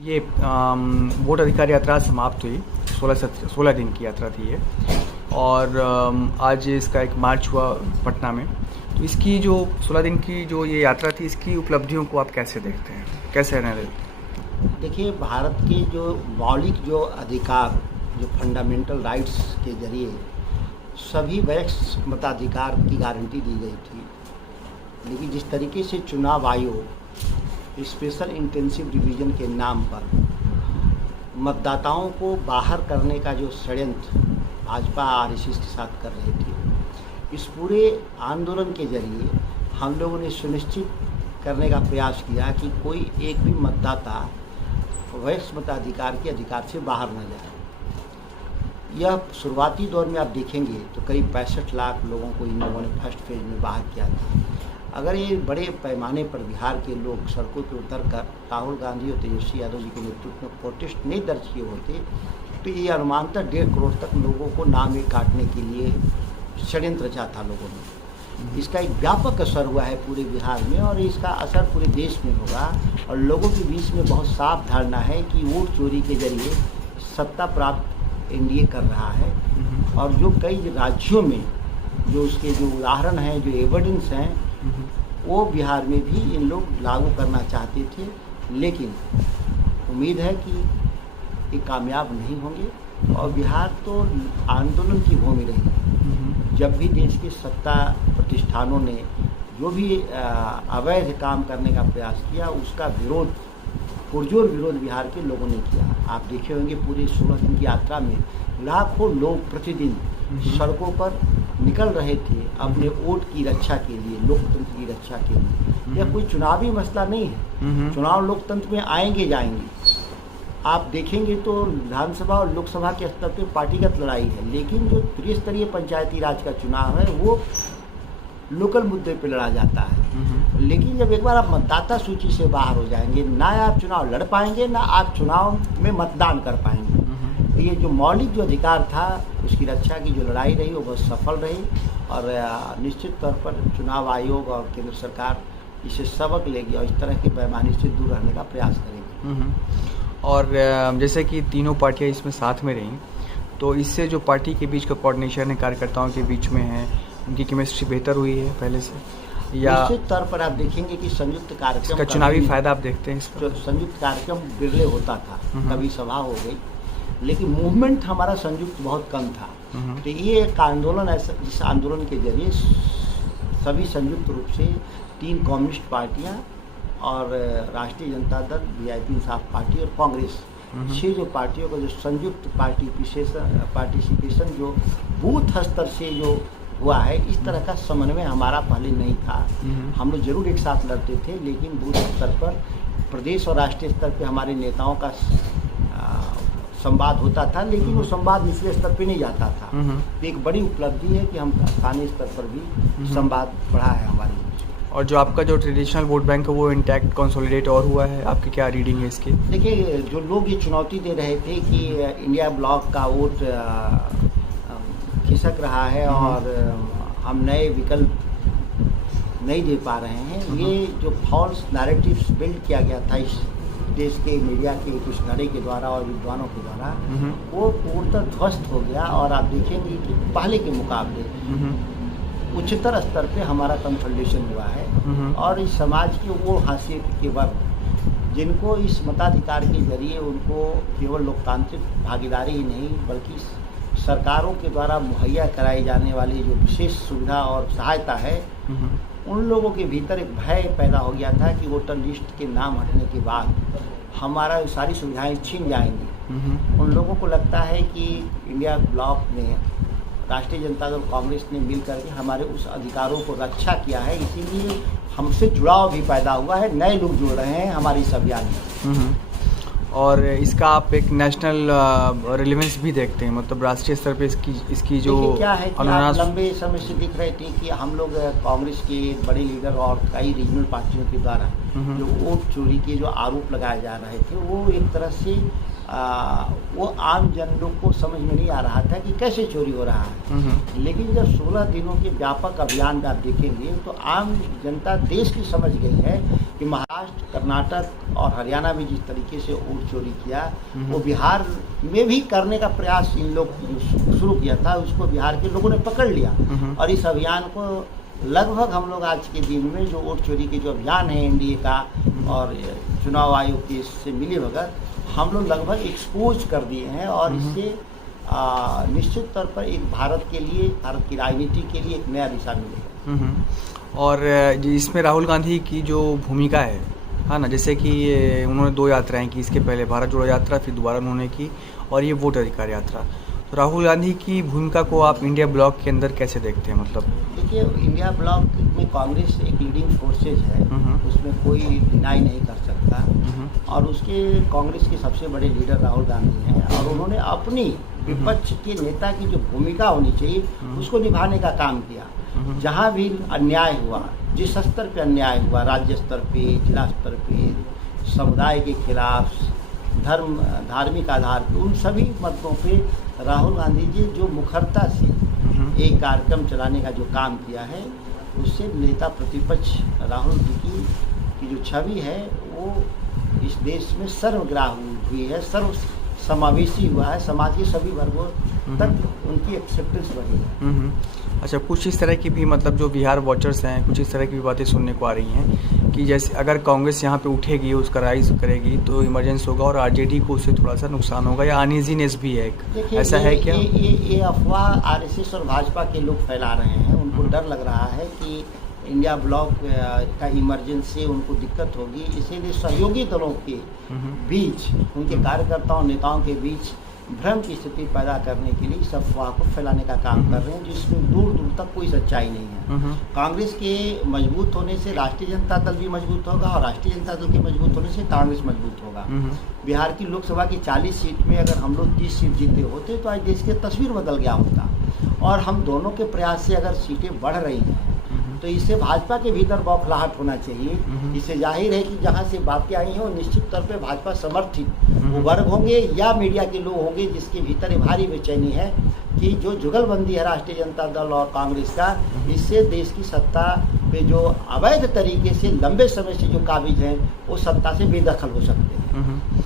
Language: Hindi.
ये वोट अधिकार यात्रा समाप्त हुई। 16 दिन की यात्रा थी ये, और आज इसका एक मार्च हुआ पटना में। तो इसकी जो 16 दिन की जो ये यात्रा थी, इसकी उपलब्धियों को आप कैसे देखते हैं, कैसे एनालाइज? देखिए, भारत के जो मौलिक जो अधिकार, जो फंडामेंटल राइट्स के जरिए सभी वयस्क मताधिकार की गारंटी दी गई थी, लेकिन जिस तरीके से चुनाव आयोग स्पेशल इंटेंसिव रिवीजन के नाम पर मतदाताओं को बाहर करने का जो षड्यंत्र भाजपा आरएसएस के साथ कर रहे थे, इस पूरे आंदोलन के जरिए हम लोगों ने सुनिश्चित करने का प्रयास किया कि कोई एक भी मतदाता वयस्क मताधिकार के अधिकार से बाहर न जाए। यह शुरुआती दौर में आप देखेंगे तो करीब 65 लाख लोगों को इन लोगों ने फर्स्ट फेज में बाहर किया था। अगर ये बड़े पैमाने पर बिहार के लोग सड़कों पर उतरकर राहुल गांधी और तेजस्वी यादव जी के नेतृत्व में प्रोटेस्ट नहीं दर्ज किए होते, तो ये अनुमानतः 1.5 करोड़ तक लोगों को नाम काटने के लिए षड्यंत्र रचा था लोगों ने। इसका एक व्यापक असर हुआ है पूरे बिहार में, और इसका असर पूरे देश में होगा। और लोगों के बीच में बहुत साफ धारणा है कि वोट चोरी के जरिए सत्ता प्राप्त एनडीए कर रहा है। और जो कई राज्यों में जो उसके जो उदाहरण हैं, जो एविडेंस हैं, वो बिहार में भी इन लोग लागू करना चाहते थे, लेकिन उम्मीद है कि ये कामयाब नहीं होंगे। और बिहार तो आंदोलन की भूमि रही। जब भी देश के सत्ता प्रतिष्ठानों ने जो भी अवैध काम करने का प्रयास किया, उसका विरोध, पुरजोर विरोध बिहार के लोगों ने किया। आप देखे होंगे पूरे 16 दिन की यात्रा में लाखों लोग प्रतिदिन सड़कों पर निकल रहे थे अपने वोट की रक्षा के लिए, लोकतंत्र की रक्षा के लिए। यह कोई चुनावी मसला नहीं है। चुनाव लोकतंत्र में आएंगे जाएंगे। आप देखेंगे तो विधानसभा और लोकसभा के स्तर पर पार्टीगत लड़ाई है, लेकिन जो त्रिस्तरीय पंचायती राज का चुनाव है वो लोकल मुद्दे पे लड़ा जाता है। लेकिन जब एक बार आप मतदाता सूची से बाहर हो जाएंगे, ना आप चुनाव लड़ पाएंगे, ना आप चुनाव में मतदान कर पाएंगे। तो ये जो मौलिक जो अधिकार था, उसकी रक्षा की जो लड़ाई रही, वो बहुत सफल रही। और निश्चित तौर पर चुनाव आयोग और केंद्र सरकार इसे सबक लेगी और इस तरह के पैमाने से दूर रहने का प्रयास करेगी। और जैसे कि तीनों पार्टियां इसमें साथ में रहीं, तो इससे जो पार्टी के बीच का कोऑर्डिनेशन है, कार्यकर्ताओं के बीच में है, उनकी केमिस्ट्री बेहतर हुई है पहले से, या निश्चित तौर पर आप देखेंगे कि संयुक्त कार्यक्रम का चुनावी फायदा आप देखते हैं इसका? जो संयुक्त कार्यक्रम बिरले होता था, कभी सभा हो गई, लेकिन मूवमेंट हमारा संयुक्त बहुत कम था। तो ये एक आंदोलन ऐसा, जिस आंदोलन के जरिए सभी संयुक्त रूप से 3 कम्युनिस्ट पार्टियां और राष्ट्रीय जनता दल, वीआईपी इंसाफ पार्टी और कांग्रेस, 6 जो पार्टियों का जो संयुक्त पार्टिसिपेशन जो बूथ स्तर से जो हुआ है, इस तरह का समन्वय हमारा पहले नहीं था। हम लोग जरूर एक साथ लड़ते थे, लेकिन बूथ स्तर पर, प्रदेश और राष्ट्रीय स्तर पर हमारे नेताओं का संवाद होता था, लेकिन वो संवाद निचले स्तर पे नहीं जाता था। तो एक बड़ी उपलब्धि है कि हम स्थानीय स्तर पर भी संवाद बढ़ा है हमारे बीच। और जो आपका जो ट्रेडिशनल वोट बैंक है, वो इंटैक्ट कंसोलिडेट और हुआ है, आपकी क्या रीडिंग है इसकी? देखिए, जो लोग ये चुनौती दे रहे थे कि इंडिया ब्लॉक का वोट खिसक रहा है और हम नए विकल्प नहीं दे पा रहे हैं, ये जो फॉल्स नैरेटिव्स बिल्ड किया गया था इस देश के मीडिया के कुछ घड़े के द्वारा और विद्वानों के द्वारा, वो पूर्णतः ध्वस्त हो गया। और आप देखेंगे कि पहले के मुकाबले उच्चतर स्तर पे हमारा कंसोलिडेशन हुआ है। और इस समाज के वो हाशिए के वर्ग जिनको इस मताधिकार के जरिए उनको केवल लोकतांत्रिक भागीदारी ही नहीं, बल्कि सरकारों के द्वारा मुहैया कराई जाने वाली जो विशेष सुविधा और सहायता है, उन लोगों के भीतर एक भय पैदा हो गया था कि वोटर लिस्ट के नाम हटने के बाद हमारा सारी सुविधाएं छीन जाएंगी। उन लोगों को लगता है कि इंडिया ब्लॉक में राष्ट्रीय जनता दल, कांग्रेस ने मिल करके हमारे उस अधिकारों को रक्षा किया है, इसीलिए हमसे जुड़ाव भी पैदा हुआ है, नए लोग जुड़ रहे हैं हमारी इस अभियान में। और इसका आप एक नेशनल रिलेवेंस भी देखते हैं, मतलब राष्ट्रीय स्तर पे इसकी जो क्या है कि आप लंबे समय से दिख रहे थे कि हम लोग कांग्रेस के बड़े लीडर और कई रीजनल पार्टियों के द्वारा जो वोट चोरी के जो आरोप लगाए जा रहे थे, वो एक तरह से वो आम जन लोग को समझ में नहीं आ रहा था कि कैसे चोरी हो रहा है। लेकिन जब 16 दिनों के व्यापक अभियान में आप देखेंगे तो आम जनता देश की समझ गई है कि महाराष्ट्र महाराष्ट्र, कर्नाटक और हरियाणा में जिस तरीके से वोट चोरी किया, वो बिहार में भी करने का प्रयास इन लोग शुरू किया था, उसको बिहार के लोगों ने पकड़ लिया। और इस अभियान को लगभग हम लोग आज के दिन में जो वोट चोरी के जो अभियान है एनडीए का और चुनाव आयोग के इससे मिली भगत, हम लोग लगभग एक्सपोज कर दिए हैं। और इससे निश्चित तौर पर एक भारत के लिए, भारत की राजनीति के लिए एक नया दिशा मिलेगा। और इसमें राहुल गांधी की जो भूमिका है ना, जैसे कि उन्होंने 2 यात्राएं की, इसके पहले भारत जोड़ो यात्रा, फिर दोबारा उन्होंने की, और ये वोट अधिकार यात्रा। तो राहुल गांधी की भूमिका को आप इंडिया ब्लॉक के अंदर कैसे देखते हैं? मतलब देखिए, इंडिया ब्लॉक में कांग्रेस एक लीडिंग फोर्सेज है, उसमें कोई डिनाई नहीं कर सकता। और उसके कांग्रेस के सबसे बड़े लीडर राहुल गांधी हैं, और उन्होंने अपनी विपक्ष के नेता की जो भूमिका होनी चाहिए उसको निभाने का काम किया। जहाँ भी अन्याय हुआ, जिस स्तर पे अन्याय हुआ, राज्य स्तर पे, जिला स्तर पे, समुदाय के खिलाफ, धार्मिक आधार पे, उन सभी मुद्दों पे राहुल गांधी जी जो मुखरता से एक कार्यक्रम चलाने का जो काम किया है, उससे नेता प्रतिपक्ष राहुल जी की जो छवि है वो इस देश में सर्वग्राही हुई है, सर्व समावेशी हुआ है, समाज के सभी वर्गों तक उनकी एक्सेप्टेंस बढ़ी है। अच्छा, कुछ इस तरह की भी, मतलब जो बिहार वॉचर्स हैं, कुछ इस तरह की भी बातें सुनने को आ रही हैं कि जैसे अगर कांग्रेस यहाँ पे उठेगी, उसका राइज करेगी, तो इमरजेंस होगा और आरजेडी को उससे थोड़ा सा नुकसान होगा, या अनइजीनेस भी है एक, ऐसा है क्या? ये अफवाह आरएसएस और भाजपा के लोग फैला रहे हैं। उनको डर लग रहा है कि इंडिया ब्लॉक का इमरजेंसी उनको दिक्कत होगी, इसीलिए सहयोगी दलों के बीच, उनके कार्यकर्ताओं नेताओं के बीच भ्रम की स्थिति पैदा करने के लिए इस अफवाह को फैलाने का काम कर रहे हैं, जिसमें दूर दूर तक कोई सच्चाई नहीं है। कांग्रेस के मजबूत होने से राष्ट्रीय जनता दल भी मजबूत होगा, और राष्ट्रीय जनता दल के मजबूत होने से कांग्रेस मजबूत होगा। बिहार की लोकसभा की 40 सीट में अगर हम लोग 30 सीट जीते होते तो आज देश की तस्वीर बदल गया होता। और हम दोनों के प्रयास से अगर सीटें बढ़ रही हैं तो इससे भाजपा के भीतर बौखलाहट होना चाहिए। इससे जाहिर है कि जहां से बातें आई हैं, निश्चित तौर पे भाजपा समर्थित वो वर्ग होंगे या मीडिया के लोग होंगे जिसके भीतर भारी बेचैनी है कि जो जुगलबंदी है राष्ट्रीय जनता दल और कांग्रेस का, इससे देश की सत्ता पे जो अवैध तरीके से लंबे समय से जो काबिज हैं वो सत्ता से बेदखल हो सकते हैं।